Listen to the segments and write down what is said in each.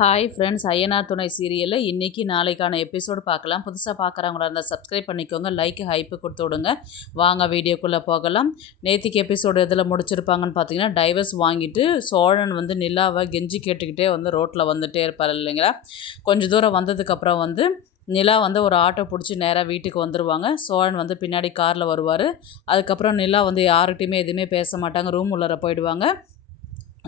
Hi friends, Ayyanar துணை சீரியலில் இன்றைக்கி நாளைக்கான எபிசோடு பார்க்கலாம். புதுசாக பார்க்குறவங்களா இருந்தால் சப்ஸ்கிரைப் பண்ணிக்கோங்க, லைக் ஹைப்பு கொடுத்து விடுங்க. வாங்க வீடியோக்குள்ளே போகலாம். நேற்றுக்கு எபிசோடு எதில் முடிச்சிருப்பாங்கன்னு பார்த்தீங்கன்னா, டைவர்ஸ் வாங்கிட்டு சோழன் நிலாவை கெஞ்சி கேட்டுக்கிட்டே ரோட்டில் வந்துகிட்டே இருப்பார் இல்லைங்களா. கொஞ்சம் தூரம் வந்ததுக்கப்புறம் நிலா ஒரு ஆட்டோ பிடிச்சி நேராக வீட்டுக்கு வந்துடுவாங்க. சோழன் பின்னாடி காரில் வருவார். அதுக்கப்புறம் நிலா யார்கிட்டையுமே எதுவுமே பேச மாட்டாங்க, ரூம் உள்ளார போயிடுவாங்க.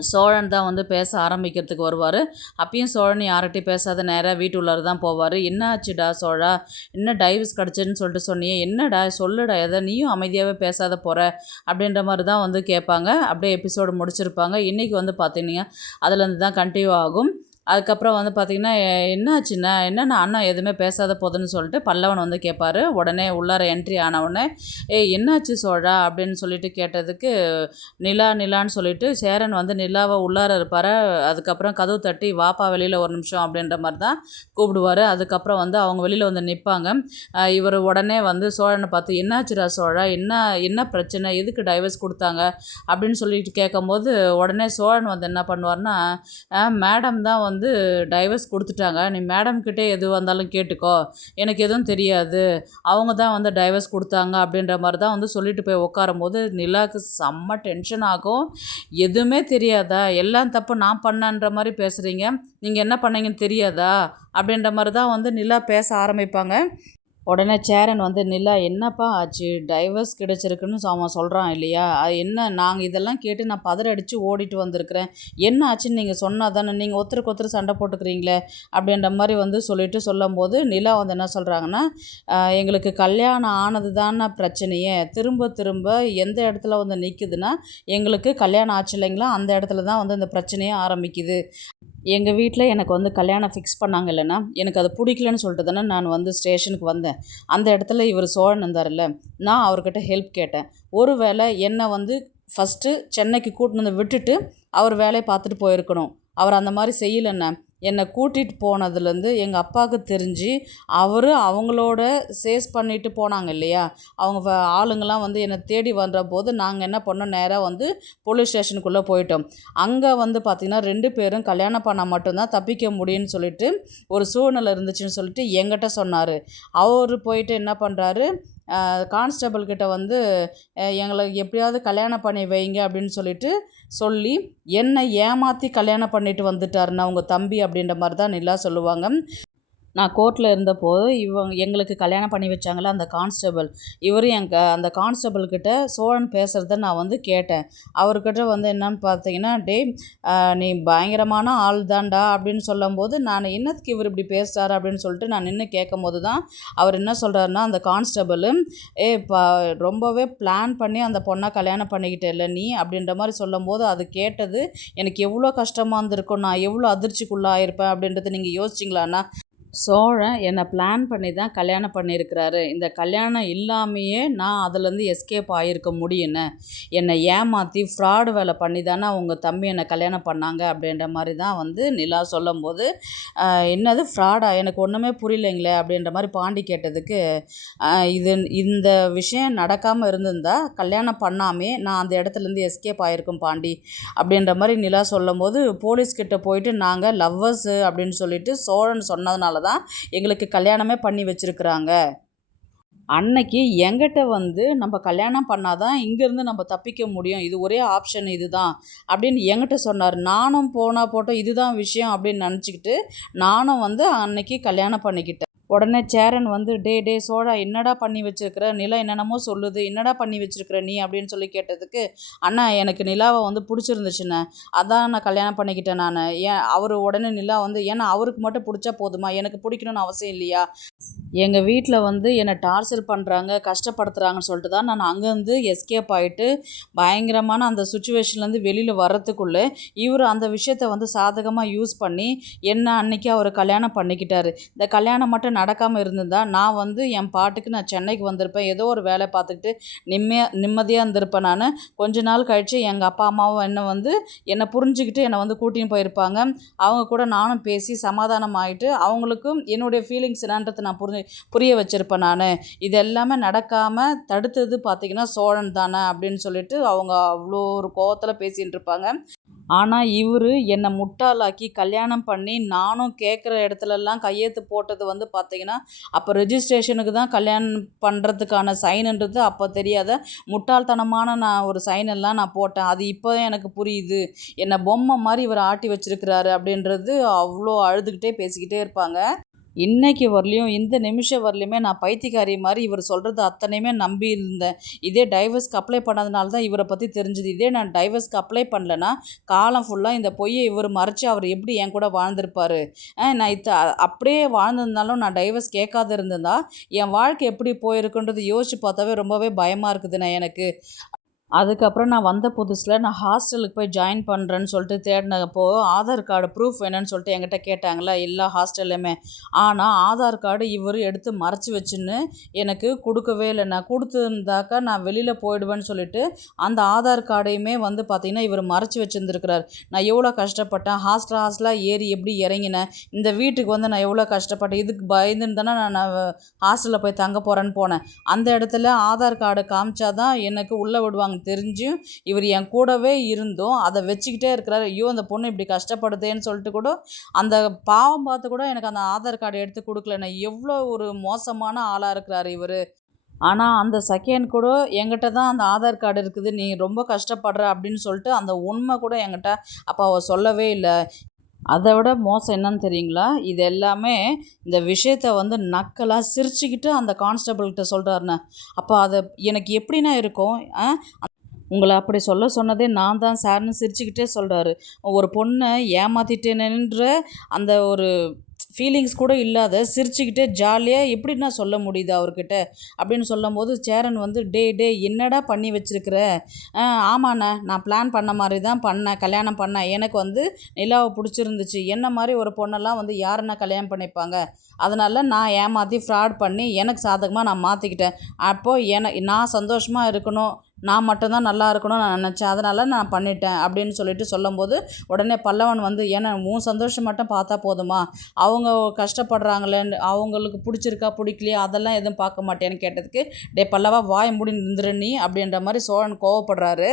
சோழன் தான் பேச ஆரம்பிக்கிறதுக்கு வருவார். அப்பயும் சோழன் யார்கிட்டையும் பேசாத நேராக வீட்டுள்ளார தான் போவார். என்ன ஆச்சுடா சோழா, என்ன டைவர்ஸ் கிடச்சுன்னு சொல்லிட்டு சொன்னியே, என்னடா சொல்லுடா, எதை நீயும் அமைதியாகவே பேசாத போகிற அப்படின்ற மாதிரி தான் கேட்பாங்க. அப்படியே எபிசோடு முடிச்சிருப்பாங்க. இன்றைக்கி பார்த்தீங்கன்னா அதுலேருந்து தான் கண்டினியூ ஆகும். அதுக்கப்புறம் பார்த்திங்கன்னா என்னாச்சுன்னா என்னென்ன அண்ணா எதுவுமே பேசாத போதுன்னு சொல்லிட்டு பல்லவன் கேட்பார். உடனே உள்ளார என்ட்ரி ஆனவுடனே என்னாச்சு சோழா அப்படின்னு சொல்லிட்டு கேட்டதுக்கு நிலான்னு சொல்லிட்டு சேரன் நிலாவை உள்ளார இருப்பார். அதுக்கப்புறம் கதவு தட்டி வாப்பா வெளியில் ஒரு நிமிஷம் அப்படின்ற மாதிரி தான் கூப்பிடுவார். அதுக்கப்புறம் அவங்க வெளியில் நிற்பாங்க. இவர் உடனே சோழனை பார்த்து என்னாச்சுடா சோழா, என்ன பிரச்சனை, எதுக்கு டைவர்ஸ் கொடுத்தாங்க அப்படின்னு சொல்லிட்டு கேட்கும்போது உடனே சோழன் என்ன பண்ணுவார்னா, மேடம் தான் டைவர்ஸ் கொடுத்துட்டாங்க, நீ மேடம்கிட்டே எது வந்தாலும் கேட்டுக்கோ, எனக்கு எதுவும் தெரியாது, அவங்க தான் டைவர்ஸ் கொடுத்தாங்க அப்படின்ற மாதிரி தான் சொல்லிட்டு போய் உட்காரும் போது நிலாவுக்கு செம்ம டென்ஷன் ஆகும். எதுவுமே தெரியாதா, எல்லாம் தப்பு நான் பண்ணன்ற மாதிரி பேசுகிறீங்க, நீங்கள் என்ன பண்ணீங்கன்னு தெரியாதா அப்படின்ற மாதிரி தான் நிலா பேச ஆரம்பிப்பாங்க. உடனே சேரன் நிலா என்னப்பா ஆச்சு, டைவர்ஸ் கிடைச்சிருக்குன்னு அவன் சொல்கிறான் இல்லையா, அது என்ன, நாங்கள் இதெல்லாம் கேட்டு நான் பதறடிச்சு ஓடிட்டு வந்திருக்கிறேன், என்ன ஆச்சுன்னு நீங்கள் சொன்னால் தானே, நீங்கள் ஒருத்தருக்கு சண்டை போட்டுக்கிறீங்களே அப்படின்ற மாதிரி சொல்லிட்டு சொல்லும்போது நிலா என்ன சொல்கிறாங்கன்னா, எங்களுக்கு கல்யாணம் ஆனது தானே பிரச்சனையே, திரும்ப திரும்ப எந்த இடத்துல நிற்குதுன்னா எங்களுக்கு கல்யாணம் ஆச்சு இல்லைங்களா, அந்த இடத்துல தான் இந்த பிரச்சனையே ஆரம்பிக்குது. எங்கள் வீட்டில் எனக்கு கல்யாணம் ஃபிக்ஸ் பண்ணாங்க இல்லைன்னா எனக்கு அது பிடிக்கலன்னு சொல்லிட்டு தானே நான் ஸ்டேஷனுக்கு வந்தேன். அந்த இடத்துல இவர் சோழன் இருந்தார்ல, நான் அவர்கிட்ட ஹெல்ப் கேட்டேன். ஒரு வேளை என்னை ஃபஸ்ட்டு சென்னைக்கு கூட்டின்னு விட்டுட்டு அவர் வேலையை பார்த்துட்டு போயிருக்கணும். அவர் அந்த மாதிரி செய்யலைன்னா என்னை கூட்டிகிட்டு போனதுலேருந்து எங்கள் அப்பாவுக்கு தெரிஞ்சு அவங்களோட சேஸ் பண்ணிட்டு போனாங்க இல்லையா, அவங்க ஆளுங்கள்லாம் என்னை தேடி வந்த போது நாங்கள் என்ன பண்ணோம், நேராக போலீஸ் ஸ்டேஷனுக்குள்ளே போயிட்டோம். அங்கே பார்த்திங்கன்னா 2 பேரும் கல்யாணம் பண்ணால் மட்டும்தான் தப்பிக்க முடியும்னு சொல்லிட்டு ஒரு சூழ்நிலை இருந்துச்சுன்னு சொல்லிட்டு எங்கிட்ட சொன்னார். அவர் போயிட்டு என்ன பண்ணுறாரு, கான்ஸ்டபிள் கிட்ட எங்களை எப்படியாவது கல்யாணம் பண்ணி வைங்க அப்படின்னு சொல்லிட்டு சொல்லி என்னை ஏமாற்றி கல்யாணம் பண்ணிட்டு வந்துட்டாருன்னா உங்கள் தம்பி அப்படின்ற மாதிரி தான் நிலா சொல்லுவாங்க. நான் கோர்ட்டில் இருந்தபோது எங்களுக்கு கல்யாணம் பண்ணி வச்சாங்களே அந்த கான்ஸ்டபிள், இவரும் அந்த கான்ஸ்டபிள்கிட்ட சோழன் பேசுகிறத நான் கேட்டேன். அவர்கிட்ட என்னன்னு பார்த்தீங்கன்னா, நீ பயங்கரமான ஆள் தான்டா அப்படின்னு சொல்லும்போது நான் என்னத்துக்கு இவர் இப்படி பேசுகிறாரு அப்படின்னு சொல்லிட்டு நான் நின்று கேட்கும் போது தான் அவர் என்ன சொல்கிறாருன்னா, அந்த கான்ஸ்டபிள் ரொம்பவே பிளான் பண்ணி அந்த பொண்ணை கல்யாணம் பண்ணிக்கிட்டே இல்லை நீ அப்படின்ற மாதிரி சொல்லும்போது அது கேட்டது எனக்கு எவ்வளோ கஷ்டமாக இருந்திருக்கும், நான் எவ்வளோ அதிர்ச்சிக்குள்ளாயிருப்பேன் அப்படின்றத நீங்கள் யோசிச்சிங்களாண்ணா. சோழன் என்னை பிளான் பண்ணி தான் கல்யாணம் பண்ணியிருக்கிறாரு. இந்த கல்யாணம் இல்லாமையே நான் அதுலேருந்து எஸ்கேப் ஆகியிருக்க முடியுன்னு, என்னை ஏமாற்றி ஃப்ராடு வேலை பண்ணி தானே உங்கள் தம்பி என்னை கல்யாணம் பண்ணாங்க அப்படின்ற மாதிரி தான் நிலா சொல்லும்போது, என்னது ஃப்ராடா, எனக்கு ஒன்றுமே புரியலைங்களே அப்படின்ற மாதிரி பாண்டி கேட்டதுக்கு, இந்த விஷயம் நடக்காமல் இருந்திருந்தா கல்யாணம் பண்ணாமே நான் அந்த இடத்துலேருந்து எஸ்கேப் ஆகிருக்கும் பாண்டி அப்படின்ற மாதிரி நிலா சொல்லும்போது, போலீஸ்கிட்ட போயிட்டு நாங்கள் லவ்வர்ஸு அப்படின்னு சொல்லிட்டு சோழன் சொன்னதுனால தான் எங்களுக்கு கல்யாணமே பண்ணி வச்சிருக்கிறாங்க. அன்னைக்கு என்கிட்ட நம்ம கல்யாணம் பண்ணாதான் இங்கேருந்து நம்ம தப்பிக்க முடியும், இது ஒரே ஆப்ஷன் இதுதான் அப்படின்னு என்கிட்ட சொன்னார். நானும் போட்டோம் இதுதான் விஷயம் அப்படின்னு நினச்சிக்கிட்டு நானும் அன்னைக்கு கல்யாணம் பண்ணிக்கிட்டேன். உடனே சேரன் டே சோழா என்னடா பண்ணி வச்சுருக்கிற, நிலா என்னென்னமோ சொல்லுது, என்னடா பண்ணி வச்சுருக்கிற நீ அப்படின்னு சொல்லி கேட்டதுக்கு, அண்ணா எனக்கு நிலாவை பிடிச்சிருந்துச்சுண்ணே, அதான் நான் கல்யாணம் பண்ணிக்கிட்டேன் நான். ஏன் அவர் உடனே நிலா ஏன்னா அவருக்கு மட்டும் பிடிச்சா போதுமா, எனக்கு பிடிக்கணும்னு அவசியம் இல்லையா, எங்கள் வீட்டில் என்னை டார்ச்சர் பண்ணுறாங்க, கஷ்டப்படுத்துகிறாங்கன்னு சொல்லிட்டு தான் நான் அங்கேருந்து எஸ்கேப் ஆகிட்டு பயங்கரமான அந்த சுச்சுவேஷன்லேருந்து வெளியில் வர்றதுக்குள்ளே இவர் அந்த விஷயத்தை சாதகமாக யூஸ் பண்ணி என்ன அன்றைக்கி அவர் கல்யாணம் பண்ணிக்கிட்டார். இந்த கல்யாணம் மட்டும் நடக்காமல் இருந்திருந்தால் நான் என் பாட்டுக்கு நான் சென்னைக்கு வந்திருப்பேன், ஏதோ ஒரு வேலை பார்த்துக்கிட்டு நிம்மதியாக இருந்திருப்பேன். நான் கொஞ்ச நாள் கழித்து எங்கள் அப்பா அம்மாவும் என்னை புரிஞ்சுக்கிட்டு என்னை கூட்டின்னு போயிருப்பாங்க. அவங்க கூட நானும் பேசி சமாதானம் ஆகிட்டு அவங்களுக்கும் என்னுடைய ஃபீலிங்ஸ் என்னன்றதை நான் புரிய வச்சுருப்பேன். நான் இது எல்லாமே நடக்காமல் தடுத்தது பார்த்திங்கன்னா சோழன் தானே அப்படின்னு சொல்லிட்டு அவங்க அவ்வளோ ஒரு கோவத்தில் பேசிகிட்டு இருப்பாங்க. ஆனால் இவர் என்னை முட்டாளாக்கி கல்யாணம் பண்ணி நானும் கேட்குற இடத்துலலாம் கையெழுத்து போட்டது வந்து பார்த்திங்கன்னா அப்போ ரெஜிஸ்ட்ரேஷனுக்கு தான் கல்யாணம் பண்ணுறதுக்கான சைனுன்றது அப்போ தெரியாத முட்டாள்தனமான நான் ஒரு சைனெல்லாம் நான் போட்டேன். அது இப்போ தான் எனக்கு புரியுது. என்னை பொம்மை மாதிரி இவர் ஆட்டி வச்சிருக்கிறாரு அப்படின்றது அவ்வளோ அழுதுகிட்டே பேசிக்கிட்டே இருப்பாங்க. இன்னைக்கு வரலையும் இந்த நிமிஷம் வரலையுமே நான் பைத்தியக்காரி மாதிரி இவர் சொல்கிறது அத்தனையுமே நம்பி இருந்தேன். இதே டைவர்ஸ்க்கு அப்ளை பண்ணதுனால தான் இவரை பற்றி தெரிஞ்சுது. இதே நான் டைவர்ஸ்க்கு அப்ளை பண்ணலன்னா காலம் ஃபுல்லாக இந்த பொய்யை இவர் மறைச்சி அவர் எப்படி என் கூட வாழ்ந்திருப்பார். நான் அப்படியே வாழ்ந்திருந்தாலும் நான் டைவர்ஸ் கேட்காத இருந்திருந்தா என் வாழ்க்கை எப்படி போயிருக்குன்றது யோசிச்சு பார்த்தாவே ரொம்பவே பயமாக இருக்குதுண்ணா எனக்கு. அதுக்கப்புறம் நான் வந்த புதுசில் நான் ஹாஸ்டலுக்கு போய் ஜாயின் பண்ணுறேன்னு சொல்லிட்டு தேடினப்போ ஆதார் கார்டு ப்ரூஃப் வேணும்னு சொல்லிட்டு என்கிட்ட கேட்டாங்களா எல்லா ஹாஸ்டல்லையுமே. ஆனால் ஆதார் கார்டு இவர் எடுத்து மறைச்சி வச்சுன்னு எனக்கு கொடுக்கவே இல்லை. நான் கொடுத்துருந்தாக்கா நான் வெளியில் போயிடுவேன்னு சொல்லிட்டு அந்த ஆதார் கார்டையுமே வந்து பார்த்திங்கன்னா இவர் மறைச்சி வச்சுருந்துருக்கிறார். நான் எவ்வளோ கஷ்டப்பட்டேன், ஹாஸ்டலாக ஏறி எப்படி இறங்கினேன், இந்த வீட்டுக்கு வந்து நான் எவ்வளோ கஷ்டப்பட்டேன். இதுக்கு பயந்துன்னு தானே நான் ஹாஸ்டலில் போய் தங்க போகிறேன்னு போனேன். அந்த இடத்துல ஆதார் கார்டு காமிச்சாதான் எனக்கு உள்ளே விடுவாங்க தெரிஞ்சும் இவர் என் கூடவே இருந்தும் அதை வச்சுக்கிட்டே இருக்கிறாரு. ஐயோ அந்த பொண்ணு இப்படி கஷ்டப்படுதேன்னு சொல்லிட்டு கூட அந்த பாவம் பார்த்து கூட எனக்கு அந்த ஆதார் கார்டு எடுத்து கொடுக்கலண்ணே. எவ்வளோ ஒரு மோசமான ஆளாக இருக்கிறாரு இவர். ஆனால் அந்த செகண்ட் கூட என்கிட்ட தான் அந்த ஆதார் கார்டு இருக்குது, நீ ரொம்ப கஷ்டப்படுற அப்படின்னு சொல்லிட்டு அந்த உண்மை கூட என்கிட்ட அப்போ அவள் சொல்லவே இல்லை. அதை விட மோசம் என்னன்னு தெரியுங்களா, இது எல்லாமே இந்த விஷயத்த வந்து நக்கலாக சிரிச்சுக்கிட்டு அந்த கான்ஸ்டபிள்கிட்ட சொல்கிறாருண்ணே. அப்போ அதை எனக்கு எப்படின்னா இருக்கும், உங்களை அப்படி சொல்ல சொன்னதே நான் தான் சார்னு சிரிச்சுக்கிட்டே சொல்கிறாரு. ஒரு பொண்ணை ஏமாற்றிட்டேன்ற அந்த ஒரு ஃபீலிங்ஸ் கூட இல்லாத சிரிச்சுக்கிட்டே ஜாலியாக எப்படின்னா சொல்ல முடியுது அவர்கிட்ட அப்படின்னு சொல்லும்போது சேரன் வந்து டே என்னடா பண்ணி வச்சுருக்கிற. ஆமாண்ணா நான் பிளான் பண்ண மாதிரி தான் பண்ணேன், கல்யாணம் பண்ணேன். எனக்கு வந்து நிலாவை பிடிச்சிருந்துச்சு. என்ன மாதிரி ஒரு பொண்ணெல்லாம் வந்து யாருன்னா கல்யாணம் பண்ணிப்பாங்க. அதனால் நான் ஏமாற்றி ஃப்ராட் பண்ணி எனக்கு சாதகமாக நான் மாற்றிக்கிட்டேன். அப்போது நான் சந்தோஷமாக இருக்கணும், நான் மட்டும்தான் நல்லா இருக்கணும்னு நான் நினச்சேன், அதனால் நான் பண்ணிட்டேன் அப்படின்னு சொல்லிட்டு சொல்லும்போது உடனே பல்லவன் வந்து ஏன்னா உன் சந்தோஷம் மட்டும் பார்த்தா போதுமா, அவங்க கஷ்டப்படுறாங்களேன்னு அவங்களுக்கு பிடிச்சிருக்கா பிடிக்கலையா அதெல்லாம் எதுவும் பார்க்க மாட்டேன்னு கேட்டதுக்கு டே பல்லவா வாய் மூடி நின்றுரு நீ அப்படின்ற மாதிரி சோழன் கோவப்படுறாரு.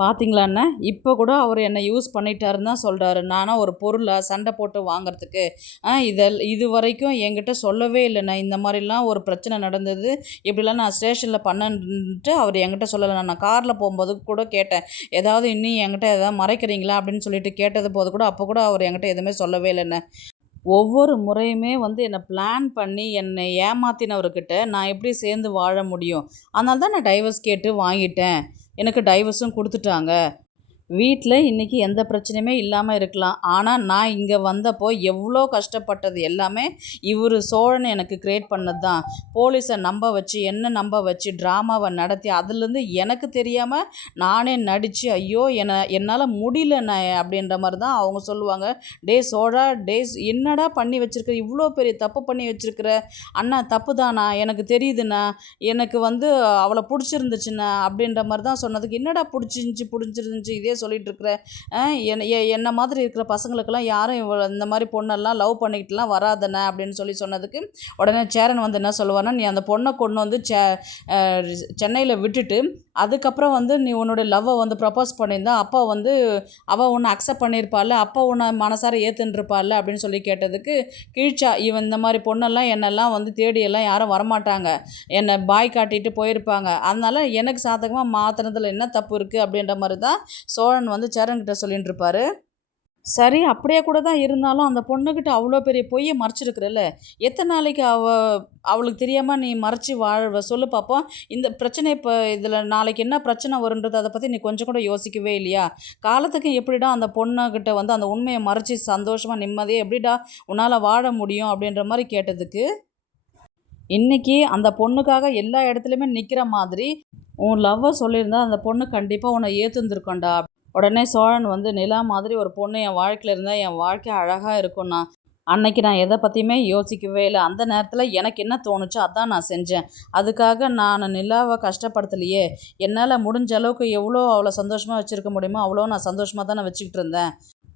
பார்த்தீங்களாண்ணே இப்போ கூட அவர் என்னை யூஸ் பண்ணிட்டாருன்னு தான் சொல்கிறாரு. நானும் ஒரு பொருளை சண்டை போட்டு வாங்கிறதுக்கு இது வரைக்கும் என்கிட்ட சொல்லவே இல்லைண்ணே. இந்த மாதிரிலாம் ஒரு பிரச்சனை நடந்தது, இப்படிலாம் நான் ஸ்டேஷனில் பண்ணன்ட்டு அவர் என்கிட்ட சொல்லலை. நான் காரில் போகும்போது கூட கேட்டேன், ஏதாவது இன்னும் என்கிட்ட எதாவது மறைக்கிறீங்களா அப்படின்னு சொல்லிட்டு கேட்டது போது கூட அப்போ கூட அவர் என்கிட்ட எதுவுமே சொல்லவே இல்லைண்ணே. ஒவ்வொரு முறையுமே வந்து என்னை பிளான் பண்ணி என்னை ஏமாத்தினவர்கிட்ட நான் எப்படி சேர்ந்து வாழ முடியும். அதனால தான் நான் டைவர்ஸ் கேட்டு வாங்கிட்டேன். எனக்கு டைவர்ஸும் கொடுத்துட்டாங்க. வீட்டில் இன்றைக்கி எந்த பிரச்சனையுமே இல்லாமல் இருக்கலாம். ஆனால் நான் இங்கே வந்தப்போ எவ்வளோ கஷ்டப்பட்டது எல்லாமே இவர் சோழன் எனக்கு க்ரியேட் பண்ணது தான். போலீஸை நம்ப வச்சு நம்ப வச்சு ட்ராமாவை நடத்தி அதுலேருந்து எனக்கு தெரியாமல் நானே நடித்து ஐயோ என்னால் முடியலண்ணே அப்படின்ற மாதிரி தான் அவங்க சொல்லுவாங்க. டே சோழா டே என்னடா பண்ணி வச்சுருக்க, இவ்வளோ பெரிய தப்பு பண்ணி வச்சுருக்கிற அண்ணா, தப்பு தானா எனக்கு தெரியுதுண்ணா, எனக்கு வந்து அவளை பிடிச்சிருந்துச்சுண்ணா அப்படின்ற மாதிரி தான் சொன்னதுக்கு என்னடா பிடிச்சிருந்துச்சு இதே சொல்லிகிட்டு இருக்கிற, என்ன மாதிரி இருக்கிற பசங்களுக்கெல்லாம் யாரும் இந்த மாதிரி பொண்ணெல்லாம் லவ் பண்ணிக்கிட்டுலாம் வராதண்ணே அப்படின்னு சொன்னதுக்கு உடனே சேரன் வந்து என்ன சொல்லுவான்னா, நீ அந்த பொண்ணை கொண்டு வந்து சென்னையில் விட்டுட்டு அதுக்கப்புறம் வந்து நீ உன்னுடைய லவ்வை வந்து ப்ரப்போஸ் பண்ணியிருந்தா அப்போ வந்து அவள் உன்னை அக்செப்ட் பண்ணியிருப்பாள், அப்போ உன்னை மனசார ஏற்றுன்ருப்பாள் அப்படின்னு சொல்லி கேட்டதுக்கு கீழ்ச்சா இவன் இந்த மாதிரி பொண்ணெல்லாம் என்னெல்லாம் வந்து தேடியெல்லாம் யாரும் வரமாட்டாங்க, என்னை பாய் காட்டிட்டு போயிருப்பாங்க, அதனால் எனக்கு சாதகமாக மாற்றினதில் என்ன தப்பு இருக்குது அப்படின்ற மாதிரி தான் சோழன் வந்து சேரன்கிட்ட சொல்லிட்டு இருப்பாரு. சரி அப்படியே கூட தான் இருந்தாலும் அந்த பொண்ணுக்கிட்ட அவ்வளோ பெரிய பொய்யை மறைச்சிருக்கிறல்ல, எத்தனை நாளைக்கு அவளுக்கு தெரியாமல் நீ மறைச்சி வாழ்வ சொல்லு பார்ப்போம். இந்த பிரச்சனை இப்போ இதில் நாளைக்கு என்ன பிரச்சனை வருன்றது அதை பற்றி நீ கொஞ்சம் கூட யோசிக்கவே இல்லையா? காலத்துக்கு எப்படிடா அந்த பொண்ணுக்கிட்ட வந்து அந்த உண்மையை மறைச்சி சந்தோஷமாக நிம்மதியாக எப்படிடா உன்னால் வாழ முடியும் அப்படின்ற மாதிரி கேட்டதுக்கு இன்றைக்கி அந்த பொண்ணுக்காக எல்லா இடத்துலையுமே நிற்கிற மாதிரி உன் லவ்வை சொல்லியிருந்தா அந்த பொண்ணு கண்டிப்பாக உன்னை ஏற்றுந்துருக்கோண்டா. உடனே சோழன் வந்து நிலா மாதிரி ஒரு பொண்ணு என் வாழ்க்கையில் இருந்தால் என் வாழ்க்கை அழகாக இருக்கும்ண்ணா. அன்னைக்கு நான் எதை பற்றியுமே யோசிக்கவே இல்லை. அந்த நேரத்தில் எனக்கு என்ன தோணுச்சோ அதான் நான் செஞ்சேன். அதுக்காக நான் நிலாவை கஷ்டப்படுத்தலையே. என்னால் முடிஞ்ச அளவுக்கு எவ்வளோ அவ்வளோ சந்தோஷமாக வச்சுருக்க முடியுமோ அவ்வளோ நான் சந்தோஷமாக தான் நான் வச்சுக்கிட்டு இருந்தேன்.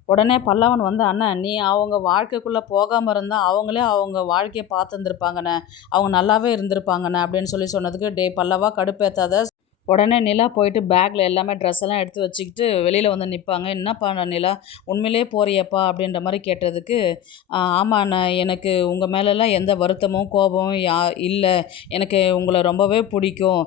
உடனே பல்லவன் வந்து அண்ணன் நீ அவங்க வாழ்க்கைக்குள்ளே போகாமல் இருந்தால் அவங்களே அவங்க வாழ்க்கையை பார்த்துருந்துருப்பாங்கண்ணே, அவங்க நல்லாவே இருந்திருப்பாங்கண்ணே அப்படின்னு சொன்னதுக்கு டே பல்லவா கடுப்பேற்றாத. உடனே நிலா போயிட்டு பேக்கில் எல்லாமே ட்ரெஸ் எல்லாம் எடுத்து வச்சுக்கிட்டு வெளியில் வந்து நிற்பாங்க. என்னப்பா நிலா உண்மையிலே போறியப்பா அப்படின்ற மாதிரி கேட்டதுக்கு, ஆமாம் நான் எனக்கு உங்கள் மேலெல்லாம் எந்த வருத்தமும் கோபமும் இல்லை, எனக்கு உங்களை ரொம்பவே பிடிக்கும்.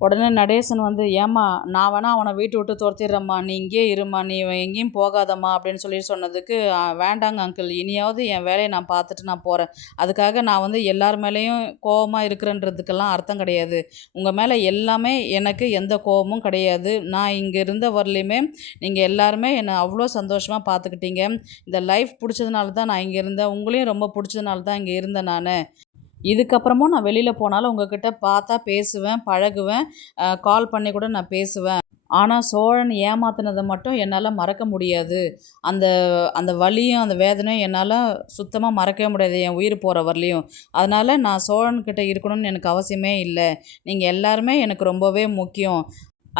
உடனே நடேசன் வந்து, ஏம்மா நான் வேணா அவனை வீட்டை விட்டு துரத்திடுறேம்மா, நீ இங்கேயே இரும்மா, நீ எங்கேயும் போகாதம்மா அப்படின்னு சொல்லி சொன்னதுக்கு, வேண்டாங்க அங்கிள், இனியாவது என் வேலையை நான் பார்த்துட்டு நான் போகிறேன். அதுக்காக நான் வந்து எல்லார் மேலேயும் கோவமாக இருக்கிறேன்றதுக்கெல்லாம் அர்த்தம் கிடையாது. உங்கள் மேலே எல்லாமே எனக்கு எந்த கோவமும் கிடையாது. நான் இங்கே இருந்த வரலையுமே நீங்கள் எல்லாருமே என்னை அவ்வளோ சந்தோஷமாக பார்த்துக்கிட்டீங்க. இந்த லைஃப் பிடிச்சதுனால தான் நான் இங்கே இருந்தேன். உங்களையும் ரொம்ப பிடிச்சதுனால தான் இங்கே இருந்தேன் நான். இதுக்கப்புறமும் நான் வெளியில் போனாலும் உங்ககிட்ட பார்த்தா பேசுவேன், பழகுவேன், கால் பண்ணி கூட நான் பேசுவேன். ஆனால் சோழன் ஏமாத்துனதை மட்டும் என்னால் மறக்க முடியாது. அந்த அந்த வலியும் அந்த வேதனையும் என்னால் சுத்தமாக மறக்கவே முடியாது, என் உயிர் போகிற வரலையும். அதனால் நான் சோழன்கிட்ட இருக்கணும்னு எனக்கு அவசியமே இல்லை. நீங்கள் எல்லாருமே எனக்கு ரொம்பவே முக்கியம்.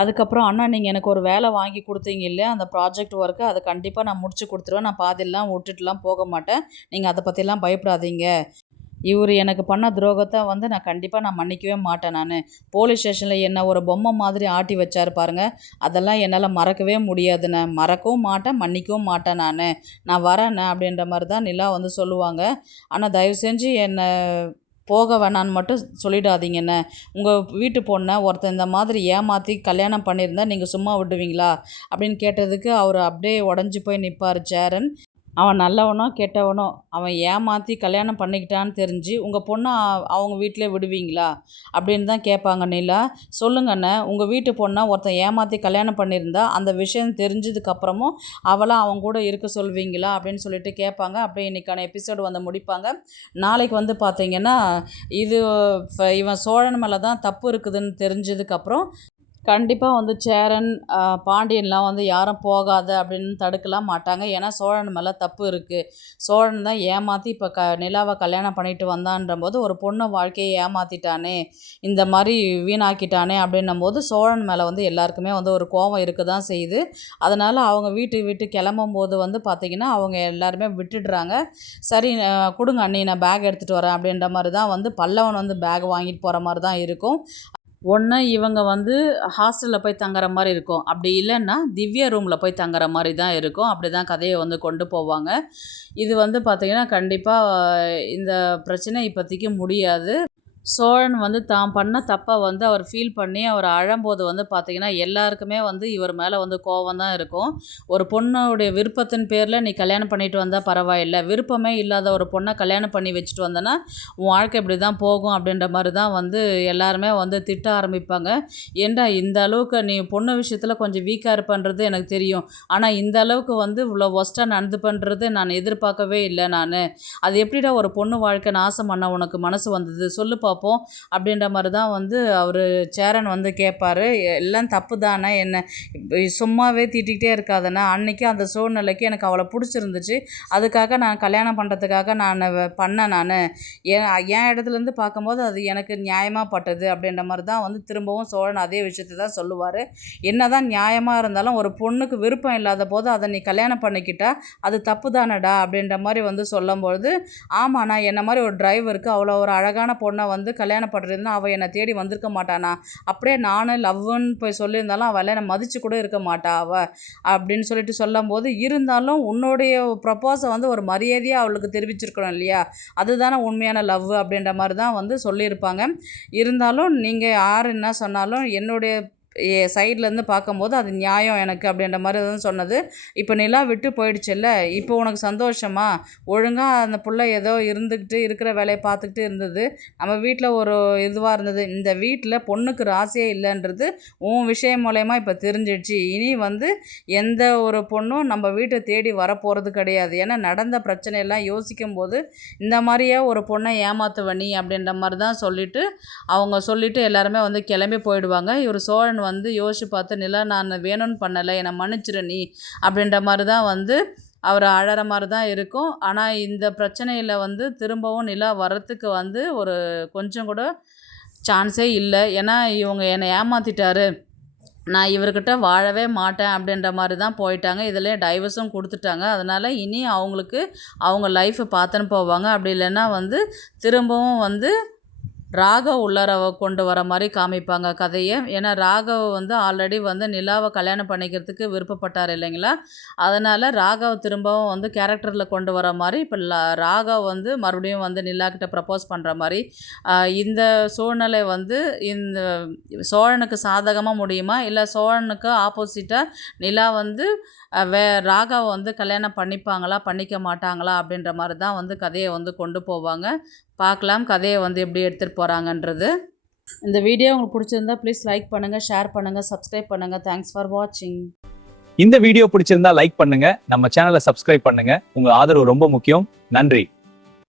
அதுக்கப்புறம் அண்ணா நீங்கள் எனக்கு ஒரு வேலை வாங்கி கொடுத்தீங்க இல்லையா, அந்த ப்ராஜெக்ட் ஒர்க்கு அதை கண்டிப்பாக நான் முடிச்சு கொடுத்துருவேன். நான் பாதியெல்லாம் விட்டுட்டுலாம் போக மாட்டேன். நீங்கள் அதை பற்றிலாம் பயப்படாதீங்க. இவர் எனக்கு பண்ண துரோகத்தை வந்து நான் கண்டிப்பாக மன்னிக்கவே மாட்டேன் நான். போலீஸ் ஸ்டேஷனில் என்ன ஒரு பொம்மை மாதிரி ஆட்டி வச்சார் பாருங்கள், அதெல்லாம் என்னால் மறக்கவே முடியாதுண்ணே. மறக்கவும் மாட்டேன், மன்னிக்கவும் மாட்டேன் நான் வரேண்ணே அப்படின்ற மாதிரி தான் நிலா வந்து சொல்லுவாங்க. ஆனால் தயவு செஞ்சு என்னை போக வேணான்னு மட்டும் சொல்லிடாதீங்கண்ணே. உங்கள் வீட்டு பொண்ணை ஒருத்தன் இந்த மாதிரி ஏமாற்றி கல்யாணம் பண்ணியிருந்தா நீங்கள் சும்மா விடுவீங்களா அப்படின்னு கேட்டதுக்கு அவர் அப்படியே உடஞ்சி போய் நிற்பார் சேரன். அவன் நல்லவனோ கெட்டவனோ அவன் ஏமாற்றி கல்யாணம் பண்ணிக்கிட்டான்னு தெரிஞ்சு உங்கள் பொண்ணை அவங்க வீட்டிலே விடுவீங்களா அப்படின்னு தான் கேட்பாங்க நிலா. சொல்லுங்கண்ணே, உங்கள் வீட்டு பொண்ணை ஒருத்தன் ஏமாற்றி கல்யாணம் பண்ணியிருந்தா அந்த விஷயம் தெரிஞ்சதுக்கப்புறமும் அவளாம் அவங்க கூட இருக்க சொல்வீங்களா அப்படின்னு சொல்லிட்டு கேட்பாங்க. அப்படியே இன்றைக்கான எபிசோடு வந்து முடிப்பாங்க. நாளைக்கு வந்து பார்த்திங்கன்னா இது இவன் சோழன் மேலே தான் தப்பு இருக்குதுன்னு தெரிஞ்சதுக்கப்புறம் கண்டிப்பாக வந்து சேரன், பாண்டியன்லாம் வந்து யாரும் போகாத அப்படின்னு தடுக்கலாம் மாட்டாங்க. ஏன்னா சோழன் மேலே தப்பு இருக்குது. சோழன் தான் ஏமாற்றி இப்போ நிலாவை கல்யாணம் பண்ணிட்டு வந்தான்றபோது ஒரு பொண்ணு வாழ்க்கையை ஏமாற்றிட்டானே, இந்த மாதிரி வீணாக்கிட்டானே அப்படின்னும் போது சோழன் மேலே வந்து எல்லாருக்குமே வந்து ஒரு கோபம் இருக்க தான் செய்யுது. அதனால் அவங்க வீட்டு கிளம்பும் போது வந்து பார்த்திங்கன்னா அவங்க எல்லாருமே விட்டுடுறாங்க. சரி கொடுங்க அண்ணி, நான் பேக் எடுத்துகிட்டு வரேன் அப்படின்ற மாதிரி தான் வந்து பல்லவன் வந்து பேக் வாங்கிட்டு போகிற மாதிரி தான் இருக்கும். ஒன்று இவங்க வந்து ஹாஸ்டலில் போய் தங்குற மாதிரி இருக்கும், அப்படி இல்லைன்னா திவ்யா ரூமில் போய் தங்குற மாதிரி தான் இருக்கும். அப்படி தான் கதையை வந்து கொண்டு போவாங்க. இது வந்து பார்த்திங்கன்னா கண்டிப்பாக இந்த பிரச்சனை இப்போதைக்கு முடியாது. சோழன் வந்து தான் பண்ண தப்பை வந்து அவர் ஃபீல் பண்ணி அவர் அழும்போது வந்து பார்த்திங்கன்னா எல்லாருக்குமே வந்து இவர் மேலே வந்து கோபம் தான் இருக்கும். ஒரு பொண்ணுடைய விருப்பத்தின் பேரில் நீ கல்யாணம் பண்ணிட்டு வந்தால் பரவாயில்லை, விருப்பமே இல்லாத ஒரு பொண்ணை கல்யாணம் பண்ணி வச்சுட்டு வந்தேன்னா உன் வாழ்க்கை இப்படி தான் போகும் அப்படின்ற மாதிரி தான் வந்து எல்லாருமே வந்து திட்ட ஆரம்பிப்பாங்க. ஏண்டா இந்த அளவுக்கு நீ பொண்ணு விஷயத்தில் கொஞ்சம் வீக்காக இருப்பன்றது எனக்கு தெரியும், ஆனால் இந்த அளவுக்கு வந்து இவ்வளோ ஒஸ்ட்டாக நடந்து பண்ணுறது நான் எதிர்பார்க்கவே இல்லை அது எப்படிடா ஒரு பொண்ணு வாழ்க்கை நாசம் பண்ண உனக்கு மனசு வந்தது சொல்லு பார்ப்போம் அப்படின்ற மாதிரி தான் வந்து அவர் சேரன் வந்து கேட்பார். எல்லாம் தப்பு தானே, என்ன சும்மாவே திட்டிகிட்டே இருக்காதுண்ணா, அன்றைக்கி அந்த சூழ்நிலைக்கு எனக்கு அவளை பிடிச்சிருந்துச்சு, அதுக்காக நான் கல்யாணம் பண்ணுறதுக்காக பண்ணேன் என் இடத்துலேருந்து பார்க்கும்போது அது எனக்கு நியாயமாக பட்டது அப்படின்ற மாதிரி தான் வந்து திரும்பவும் சோழன் அதே விஷயத்தை தான் சொல்லுவார். என்ன தான் நியாயமாக இருந்தாலும் ஒரு பொண்ணுக்கு விருப்பம் இல்லாத போது அதை நீ கல்யாணம் பண்ணிக்கிட்டா அது தப்பு தானடா அப்படின்ற மாதிரி வந்து சொல்லும்பொழுது, ஆமாண்ணா என்ன மாதிரி ஒரு டிரைவருக்கு அவ்வளோ ஒரு அழகான பொண்ணை வந்து கல்யாணம் பண்ணுறதுன்னா அவள் என்னை தேடி வந்திருக்க மாட்டானா, அப்படியே நானும் லவ்வுன்னு போய் சொல்லியிருந்தாலும் அவள் என்னை மதித்து கூட இருக்க மாட்டா அவள் அப்படின்னு சொல்லிட்டு சொல்லும்போது, இருந்தாலும் உன்னுடைய ப்ரப்போஸை வந்து ஒரு மரியாதையாக அவளுக்கு தெரிவிச்சிருக்கணும் இல்லையா, அதுதானே உண்மையான லவ் அப்படின்ற மாதிரி தான் வந்து சொல்லியிருப்பாங்க. இருந்தாலும் நீங்கள் யார் என்ன சொன்னாலும் என்னுடைய சைட்லேருந்து பார்க்கும்போது அது நியாயம் எனக்கு அப்படின்ற மாதிரி தான் சொன்னது. இப்போ நிலா விட்டு போயிடுச்சுல்ல, இப்போ உனக்கு சந்தோஷமா, ஒழுங்காக அந்த பிள்ளை ஏதோ இருந்துக்கிட்டு இருக்கிற வேலையை பார்த்துக்கிட்டு இருந்தது, நம்ம வீட்டில் ஒரு இதுவாக இருந்தது, இந்த வீட்டில் பொண்ணுக்கு ராசியே இல்லைன்றது உன் விஷயம் மூலயமா இப்போ தெரிஞ்சிடுச்சு. இனி வந்து எந்த ஒரு பொண்ணும் நம்ம வீட்டை தேடி வரப்போகிறது கிடையாது. ஏன்னா நடந்த பிரச்சனையெல்லாம் யோசிக்கும் போது இந்த மாதிரியே ஒரு பொண்ணை ஏமாத்துவ நீ அப்படின்ற மாதிரி தான் சொல்லிட்டு எல்லாருமே வந்து கிளம்பி போயிடுவாங்க. இவர் சோழன் வந்து யோசிச்சு பார்த்து, நிலா நான் வேணும்னு பண்ணலை, என்னை மன்னிச்சிரு நீ அப்படின்ற மாதிரி தான் வந்து அவர் அழற மாதிரி தான் இருக்கும். ஆனால் இந்த பிரச்சனையில் வந்து திரும்பவும் நிலா வர்றதுக்கு வந்து ஒரு கொஞ்சம் கூட சான்ஸே இல்லை. ஏன்னா இவங்க என்னை ஏமாற்றிட்டாரு, நான் இவர்கிட்ட வாழவே மாட்டேன் அப்படின்ற மாதிரி தான் போயிட்டாங்க. இதிலே டைவர்ஸும் கொடுத்துட்டாங்க. அதனால் இனி அவங்களுக்கு அவங்க லைஃப்பை பார்த்துன்னு போவாங்க. அப்படி இல்லைன்னா வந்து திரும்பவும் வந்து ராகவ் உள்ளார கொண்டு வர மாதிரி காமிப்பாங்க கதையை. ஏன்னா ராகவ் வந்து ஆல்ரெடி வந்து நிலாவை கல்யாணம் பண்ணிக்கிறதுக்கு விருப்பப்பட்டார் இல்லைங்களா, அதனால் ராகவ் திரும்பவும் வந்து கேரக்டரில் கொண்டு வர மாதிரி இப்போ ராகவ் வந்து மறுபடியும் வந்து நிலா கிட்ட ப்ரப்போஸ் பண்ணுற மாதிரி இந்த சூழ்நிலை வந்து இந்த சோழனுக்கு சாதகமாக முடியுமா, இல்லை சோழனுக்கு ஆப்போசிட்டாக நிலா வந்து ராகவ் வந்து கல்யாணம் பண்ணிப்பாங்களா பண்ணிக்க மாட்டாங்களா அப்படின்ற மாதிரி தான் வந்து கதையை வந்து கொண்டு போவாங்க. பார்க்கலாம் கதையை வந்து எப்படி எடுத்துகிட்டு போகிறாங்கன்றது. இந்த வீடியோ உங்களுக்கு பிடிச்சிருந்தா ப்ளீஸ் லைக் பண்ணுங்கள், ஷேர் பண்ணுங்கள், சப்ஸ்கிரைப் பண்ணுங்கள். தேங்க்ஸ் ஃபார் வாட்சிங். இந்த வீடியோ பிடிச்சிருந்தா லைக் பண்ணுங்க, நம்ம சேனலை சப்ஸ்கிரைப் பண்ணுங்க. உங்க ஆதரவு ரொம்ப முக்கியம். நன்றி.